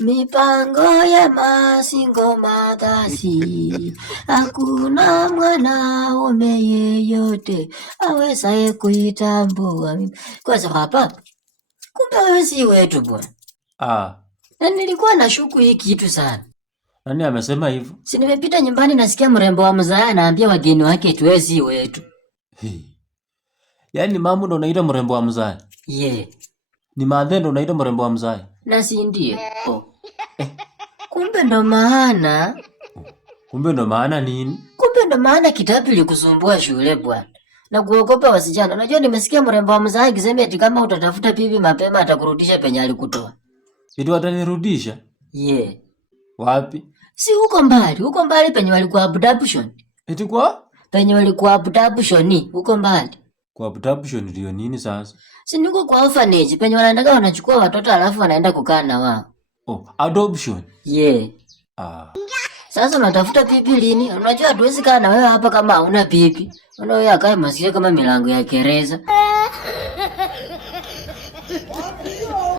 Mipango ya masingo madasi, hakuna mwanaume yeyote awezaye kuitambua. Kwanza hapa, kumbe wewe si wetu bwana. Na nilikuwa nashuku hii kitu sana. Nani amesema hivyo? Si nimepita nyumbani nasikia mrembo wa mzaa anaambia wageni wake tuwe si wetu. Yaani mamu ndo unaita mrembo wa mzaa? Yeah. Ni madhe ndo unaita mrembo wa mzaa? Na si ndiye. Kumbe ndo maana. Kumbe ndo maana nini? Kumbe ndo maana kitabu ilikusumbua shule bwana. Na kuogopa wasichana. Unajua nimesikia mrembo wa mzaa akisema eti kama utatafuta bibi mapema atakurudisha penye alikutoa. Eti watanirudisha? Yeah. Wapi? Si huko mbali penye walikuwa abduction. Eti kwa? Penye walikuwa abduction huko mbali. Kwa abduction ndio nini sasa? Si niko kwa orphanage penye wanaenda wanachukua watoto alafu wanaenda kukaa na wao. Adoption. Yeah. Sasa unatafuta bibi lini? Unajua hatuwezi kaa na wewe hapa kama hauna bibi. Unaona wewe akae masikio kama milango ya gereza.